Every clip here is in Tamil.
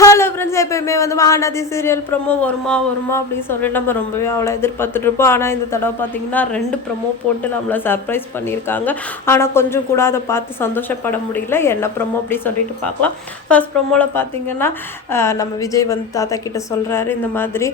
ஹலோ ஃப்ரெண்ட்ஸ் எப்பயுமே வந்து மகாநதி சீரியல் ப்ரொமோ வருமா வருமா அப்படின்னு சொல்லிட்டு நம்ம ரொம்பவே அவ்வளோ எதிர்பார்த்துட்ருப்போம் ஆனால் இந்த தடவை பார்த்தீங்கன்னா ரெண்டு ப்ரொமோ போட்டு நம்மளை சர்ப்ரைஸ் பண்ணியிருக்காங்க. ஆனால் கொஞ்சம் கூட அதை பார்த்து சந்தோஷப்பட முடியல. என்ன ப்ரொமோ அப்படி சொல்லிட்டு பார்க்கலாம். ஃபர்ஸ்ட் ப்ரொமோவில் பார்த்தீங்கன்னா நம்ம விஜய் வந்து தாத்தா கிட்ட சொல்கிறாரு இந்த மாதிரி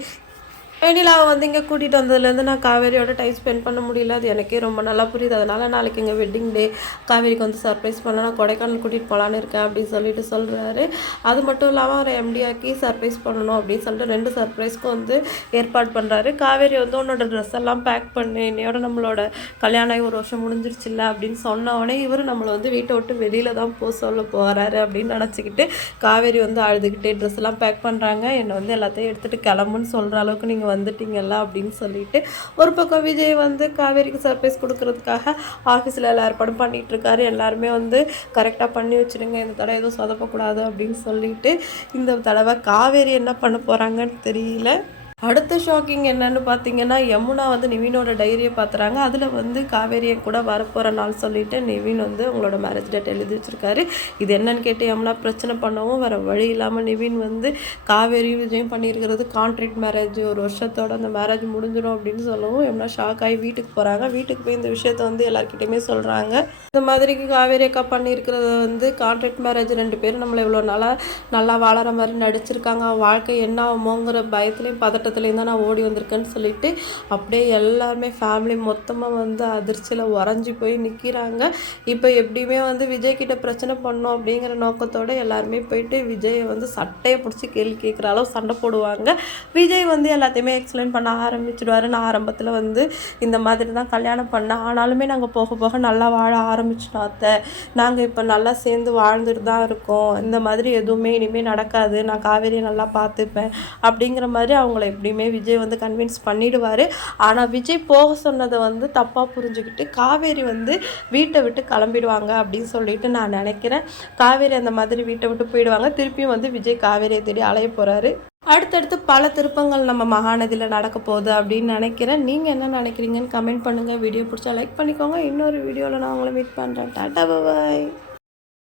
வெண்ணிலாவை வந்து இங்கே கூட்டிகிட்டு வந்ததுலேருந்து நான் காவேரியோட டைம் ஸ்பெண்ட் பண்ண முடியல. அது எனக்கே ரொம்ப நல்லா புரியுது. அதனால் நாளைக்கு எங்கள் வெட்டிங் டே காவேரிக்கு வந்து சர்ப்ரைஸ் பண்ண நான் கொடைக்கானல் கூட்டிகிட்டு போகலான்னு இருக்கேன் அப்படின்னு சொல்லிட்டு சொல்கிறாரு அது மட்டும் இல்லாமல் அவரை எம்டிஆக்கி சர்ப்ரைஸ் பண்ணணும் அப்படின்னு சொல்லிட்டு ரெண்டு சர்ப்ரைஸ்க்கும் வந்து ஏற்பாடு பண்ணுறாரு காவேரி வந்து உன்னோட ட்ரெஸ் எல்லாம் பேக் பண்ணு. இன்னையோட நம்மளோட கல்யாணம் ஆகி ஒரு வருஷம் முடிஞ்சிருச்சுல்ல அப்படின்னு சொன்ன உடனே இவர் நம்மளை வந்து வீட்டை விட்டு வெளியில் தான் போக சொல்ல போகிறாரு அப்படின்னு நினச்சிக்கிட்டு காவேரி வந்து அழுதுகிட்டே ட்ரெஸ் எல்லாம் பேக் பண்ணுறாங்க என்னை வந்து எல்லாத்தையும் எடுத்துகிட்டு கிளம்புன்னு சொல்கிற அளவுக்கு நீங்கள் வந்துட்டீங்கல்ல அப்படின்னு சொல்லிட்டு ஒரு பக்கம் விஜய் வந்து காவேரிக்கு சர்ப்ரைஸ் கொடுக்கறதுக்காக ஆஃபீஸில் எல்லா ஏற்பாடும் பண்ணிகிட்ருக்காரு எல்லாருமே வந்து கரெக்டாக பண்ணி வச்சுருங்க இந்த தடவை எதுவும் சொதப்பக்கூடாது அப்படின்னு சொல்லிட்டு இந்த தடவை காவேரி என்ன பண்ண போகிறாங்கன்னு தெரியல. அடுத்த ஷாக்கிங் என்னன்னு பார்த்தீங்கன்னா யமுனா வந்து நிவினோட டைரியை பார்த்துறாங்க அதில் வந்து காவேரியை கூட வரப்போகிற நாள் சொல்லிட்டு நிவின் வந்து உங்களோட மேரேஜ் டேட் எழுதி வச்சிருக்காரு. இது என்னன்னு கேட்டு யமுனா பிரச்சனை பண்ணவும் வேறு வழி இல்லாமல் நிவின் வந்து காவேரி விஜயம் பண்ணியிருக்கிறது கான்ட்ராக்ட் மேரேஜ் ஒரு வருஷத்தோட அந்த மேரேஜ் முடிஞ்சிடும் அப்படின்னு சொல்லவும் யமுனா ஷாக் ஆகி வீட்டுக்கு போகிறாங்க வீட்டுக்கு போய் இந்த விஷயத்த வந்து எல்லாருக்கிட்டையுமே சொல்கிறாங்க இந்த மாதிரி காவேரி அக்கா பண்ணியிருக்கிறத வந்து கான்ட்ராக்ட் மேரேஜ் ரெண்டு பேரும் நம்மளை இவ்வளோ நாளாக நல்லா வாழற மாதிரி நடிச்சிருக்காங்க. வாழ்க்கை என்ன ஆகுமோங்கிற பயத்துலேயும் பதட்டத்துலேயும் தான் நான் ஓடி வந்திருக்கேன்னு சொல்லிட்டு அப்படியே எல்லாருமே ஃபேமிலி மொத்தமாக வந்து அதிர்ச்சியில் உறைஞ்சி போய் நிற்கிறாங்க இப்போ எப்படியுமே வந்து விஜய் கிட்ட பிரச்சனை பண்ணோம் அப்படிங்கிற நோக்கத்தோடு எல்லாருமே போயிட்டு விஜயை வந்து சட்டையை பிடிச்சி கேள்வி கேட்குற அளவு சண்டை போடுவாங்க. விஜய் வந்து எல்லாத்தையுமே எக்ஸ்பிளைன் பண்ண ஆரம்பிச்சிடுவாரு. நான் ஆரம்பத்தில் வந்து இந்த மாதிரி தான் கல்யாணம் பண்ணேன். ஆனாலுமே நாங்கள் போக போக நல்லா வாழ ஆரம்பிச்சிட்டோம் அத்தை. நாங்கள் இப்போ நல்லா சேர்ந்து வாழ்ந்துட்டு தான் இருக்கோம். இந்த மாதிரி எதுவுமே இனிமேல் நடக்காது. நான் காவேரியை நல்லா பார்த்துப்பேன் அப்படிங்கிற மாதிரி அவங்கள எப்படியுமே விஜய் வந்து கன்வின்ஸ் பண்ணிடுவார். ஆனால் விஜய் போக சொன்னதை வந்து தப்பாக புரிஞ்சுக்கிட்டு காவேரி வந்து வீட்டை விட்டு கிளம்பிடுவாங்க அப்படின்னு சொல்லிட்டு நான் நினைக்கிறேன். காவேரி அந்த மாதிரி வீட்டை விட்டு போயிடுவாங்க. திருப்பியும் வந்து விஜய் காவேரியை தேடி அலைய போகிறாரு அடுத்தடுத்து பல திருப்பங்கள் நம்ம மகாநதியில் நடக்க போகுது அப்படின்னு நினைக்கிறேன். நீங்கள் என்ன நினைக்கிறீங்கன்னு கமெண்ட் பண்ணுங்கள் வீடியோ பிடிச்சா லைக் பண்ணிக்கோங்க. இன்னொரு வீடியோவில் நான் உங்களை மீட் பண்ணுறேன் டாட்டா பாய்